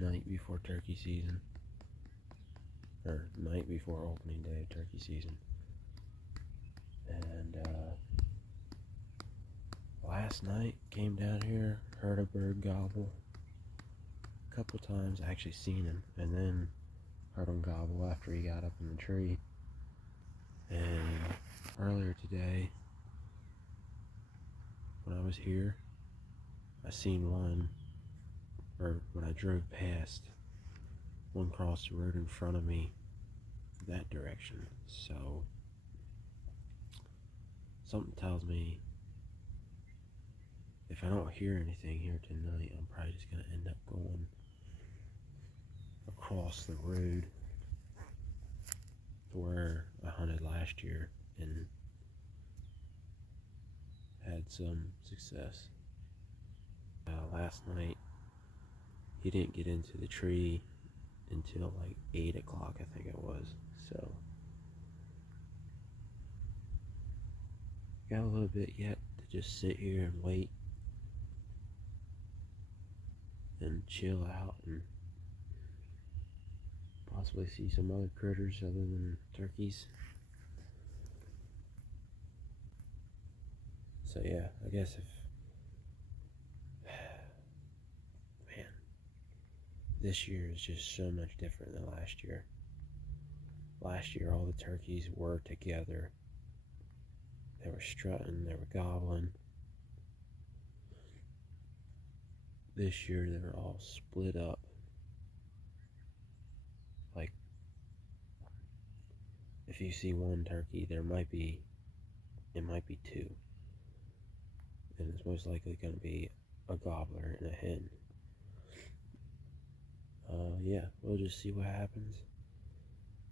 night before turkey season, or night before opening day of turkey season, and last night came down here, heard a bird gobble a couple times, actually seen him, and then heard him gobble after he got up in the tree. And earlier today, when I was here, I seen one, or when I drove past, one crossed the road in front of me that direction. So something tells me if I don't hear anything here tonight, I'm probably just gonna end up going across the road to where I hunted last year and had some success. Last night he didn't get into the tree until like 8 o'clock, I think it was. So got a little bit yet to just sit here and wait and chill out and possibly see some other critters other than turkeys. So yeah, I guess if man, this year is just so much different than last year. Last year all the turkeys were together. They were strutting, they were gobbling. This year they were all split up. Like, if you see one turkey, it might be two. And it's most likely going to be a gobbler and a hen. Yeah, we'll just see what happens.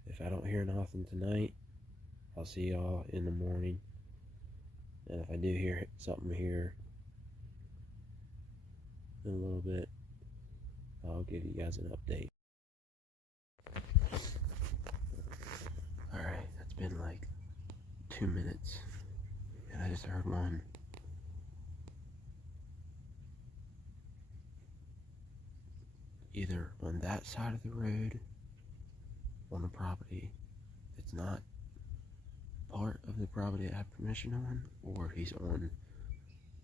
If I don't hear nothing tonight, I'll see y'all in the morning. And if I do hear something here in a little bit, I'll give you guys an update. Alright, that's been like 2 minutes, and I just heard one. Either on that side of the road, on the property that's not part of the property I have permission on, or he's on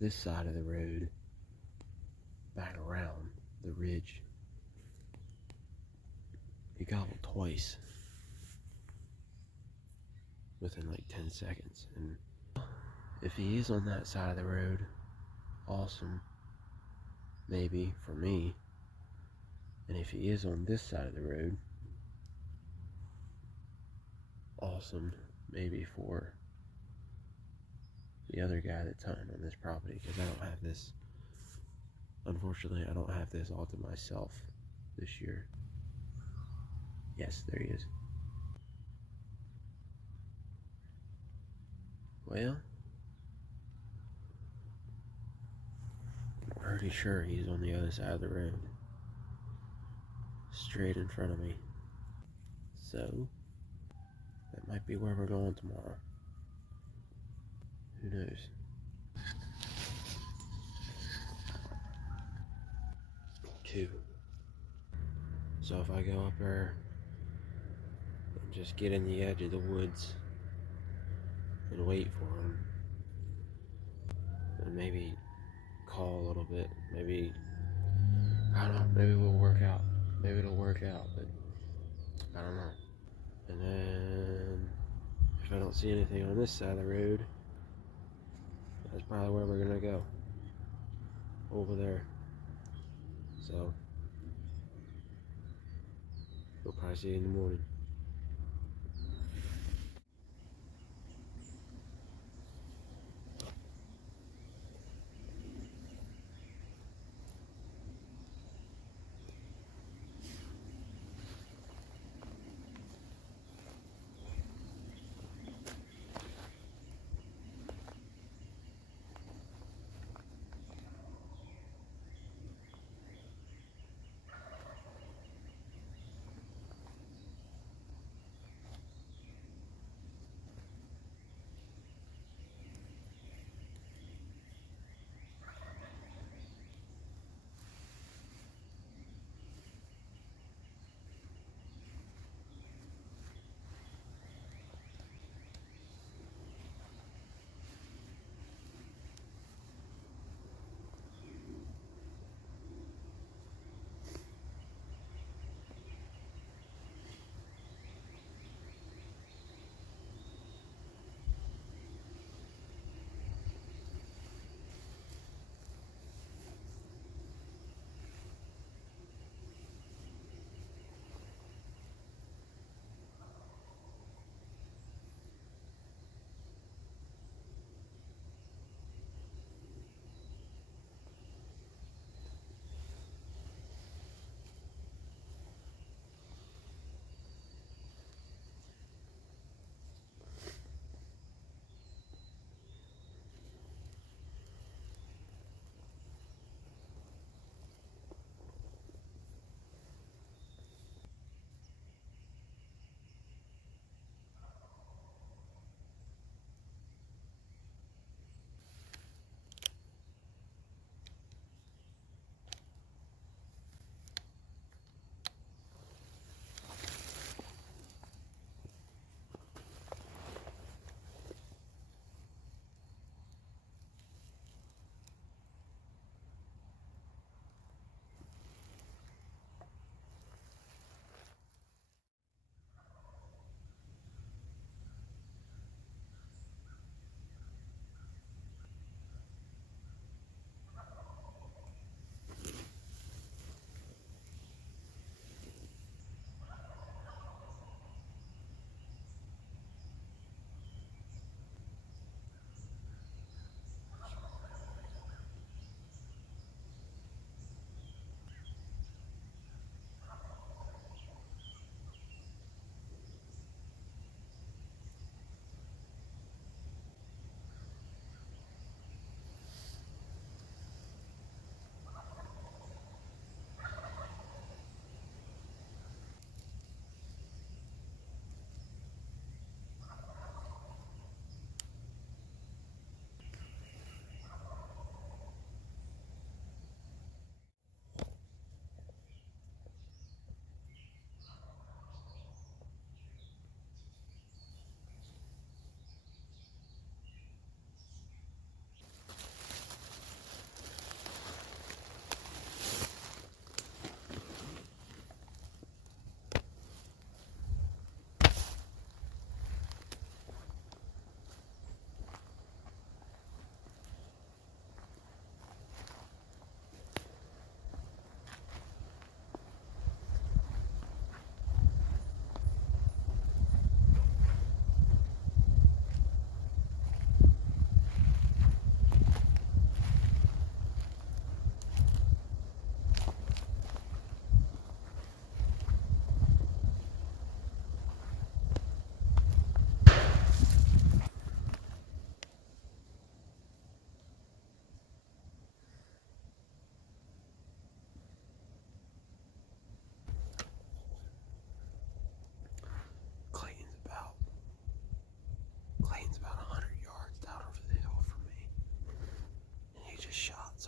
this side of the road, back around the ridge. He gobbled twice within like 10 seconds. And if he is on that side of the road, awesome, maybe for me. And if he is on this side of the road, awesome, maybe for the other guy that's hunting on this property, because I don't have this, unfortunately I don't have this all to myself this year. Yes, there he is. Well, I'm pretty sure he's on the other side of the road, straight in front of me. So that might be where we're going tomorrow. Who knows? Two. So if I go up there and just get in the edge of the woods and wait for him, and maybe call a little bit, maybe, I don't know, maybe we'll work out. Maybe it'll work out, but I don't know. And then if I don't see anything on this side of the road, that's probably where we're gonna go. Over there. So we'll probably see you in the morning.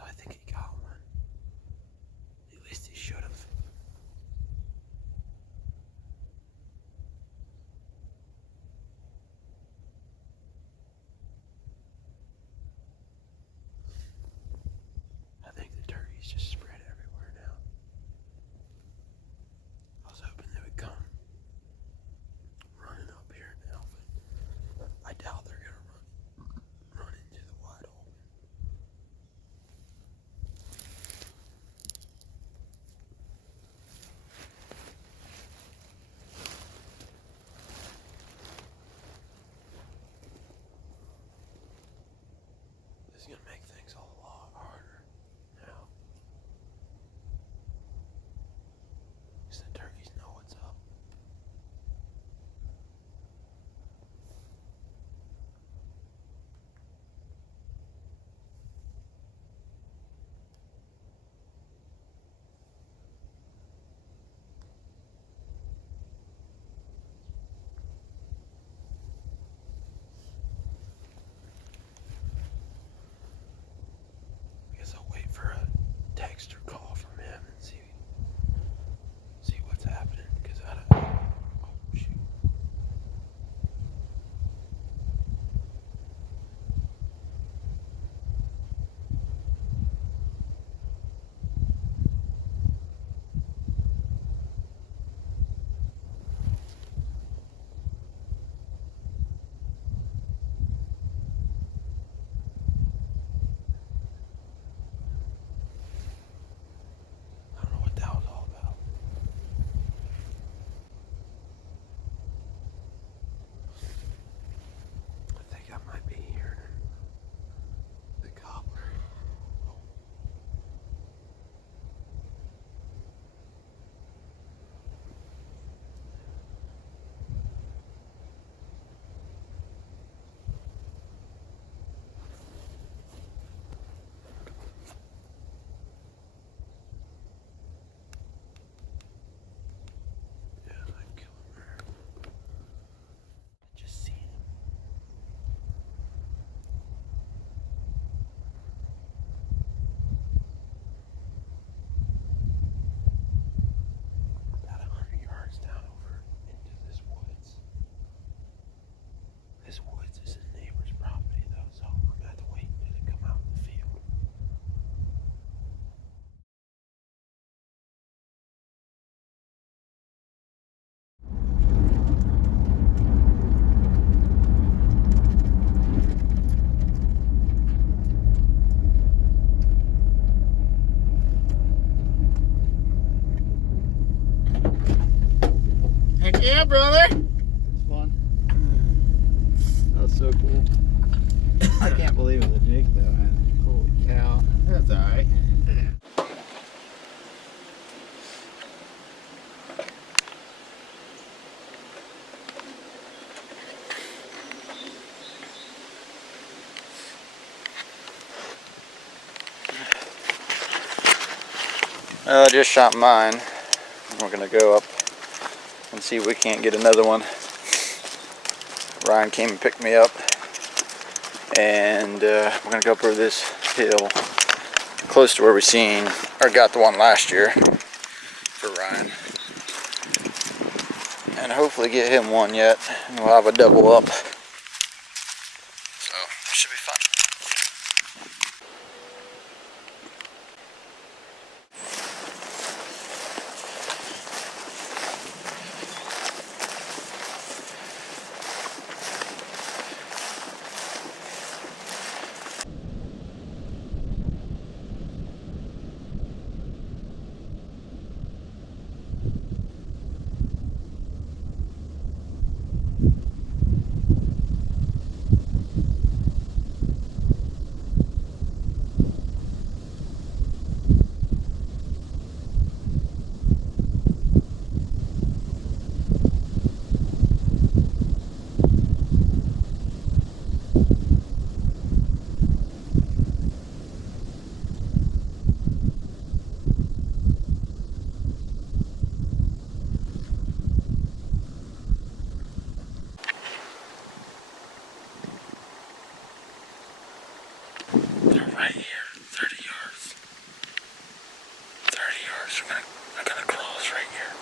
So I think he got one. At least he should have. I think the turkeys just spread everywhere now. I was hoping they would come running up here now, but I doubt they're gonna run into the wide open. This is gonna make things a lot harder now. Because the turkeys know what's up. I guess I'll wait for a text or call from him and see what's happening. Because I don't. Oh shoot. I don't know what that was all about. I think I might be hearing the gobbler. Oh. Yeah, I can kill him there. I just seen him. About 100 yards down over into this woods. This woods is his neighbor's property though, so I'm gonna have to wait until they come out in the field. Heck yeah, brother! It's fun. That was so cool. I can't believe it was a jig though, man. Holy cow. That's alright. I just shot mine. We're gonna go up and see if we can't get another one. Ryan came and picked me up, and we're gonna go up over this hill close to where we seen or got the one last year for Ryan, and hopefully get him one yet, and we'll have a double up. So it should be fun. I got a cross right here.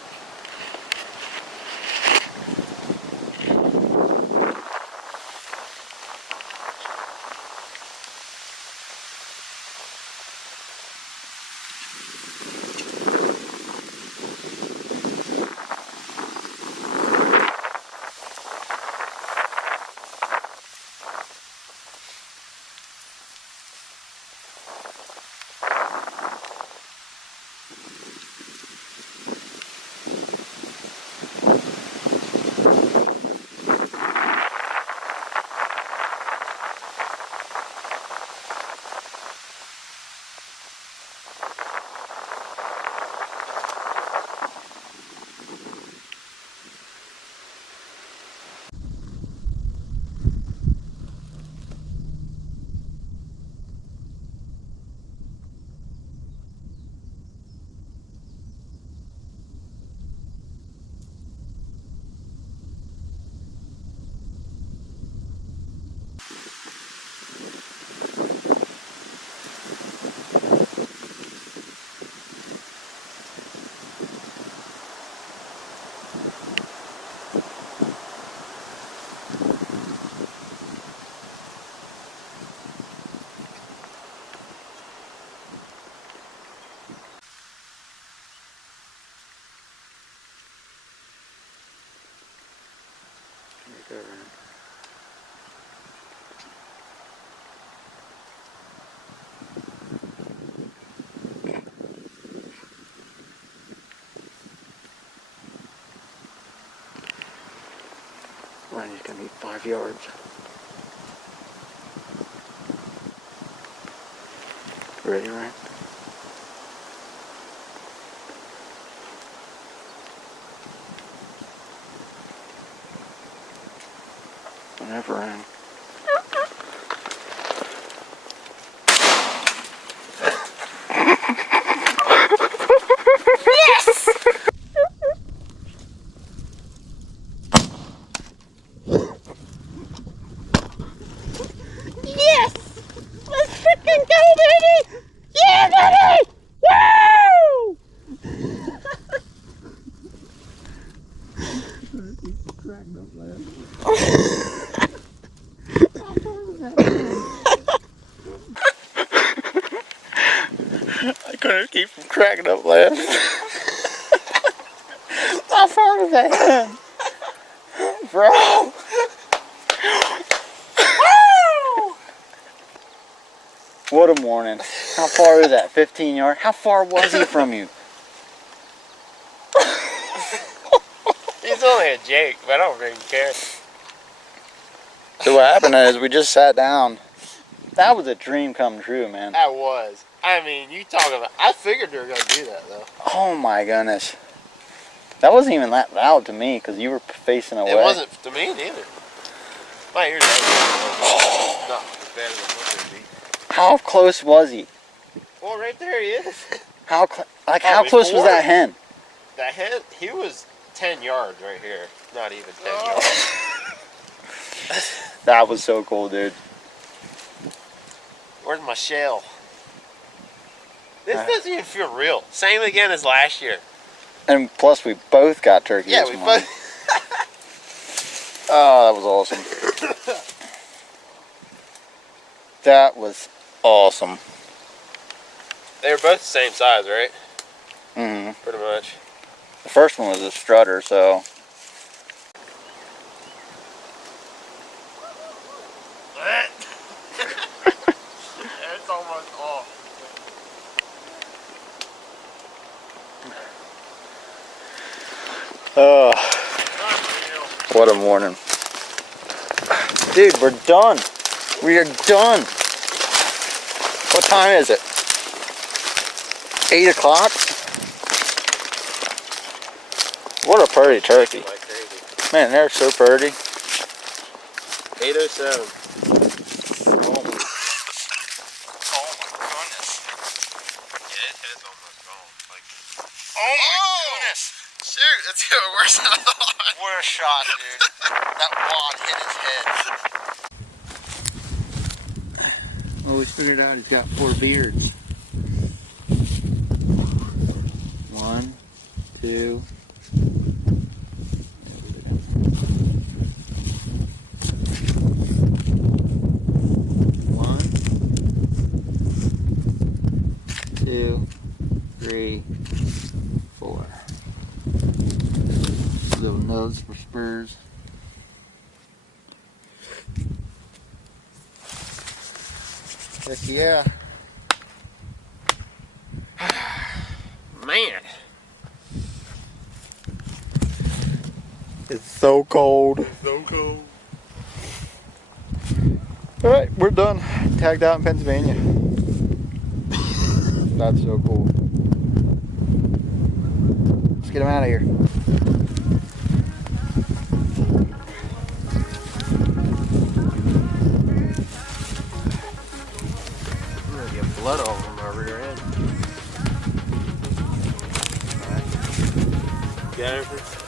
There we go, Ryan. Ryan's gonna need 5 yards. Ready, Ryan? Whenever, Ryan. Yes! Yes! Let's freaking go, baby! Yeah, baby! Woo! I couldn't keep from cracking up laughing. How far was that hen? Bro! What a morning. How far is that? 15 yards? How far was he from you? He's only a Jake, but I don't really care. So what happened is we just sat down. That was a dream come true, man. That was. I mean, you talk about. I figured you were gonna do that though. Oh my goodness. That wasn't even that loud to me because you were facing away. It wasn't to me neither. My ears are not as bad as I thought they'd be. How close was he? Well, right there he is. How close was that hen? That hen, he was 10 yards right here. Not even 10 yards. That was so cool, dude. Where's my shell? This doesn't even feel real. Same again as last year. And plus, we both got turkey Yeah, this we morning. both. Oh, that was awesome. That was awesome. They were both the same size, right? Mm-hmm. Pretty much. The first one was a strutter, so. It's almost off. Oh, what a morning. Dude, we're done. We are done. What time is it? 8 o'clock? What a pretty turkey. Like crazy. Man, they're so pretty. 8:07. Oh my goodness. Yeah, his head's almost gone. Like, oh my goodness. Shoot, that's even worse than I thought. What a shot, dude. That wad hit his head. Well, we figured out he's got 4 beards. 2. One, 2, 3, 4. Little nose for spurs. Heck yeah. Man. It's so cold. So cool. Alright, we're done. Tagged out in Pennsylvania. That's so cool. Let's get him out of here. I'm gonna get blood all over my rear end. Alright. Got everything?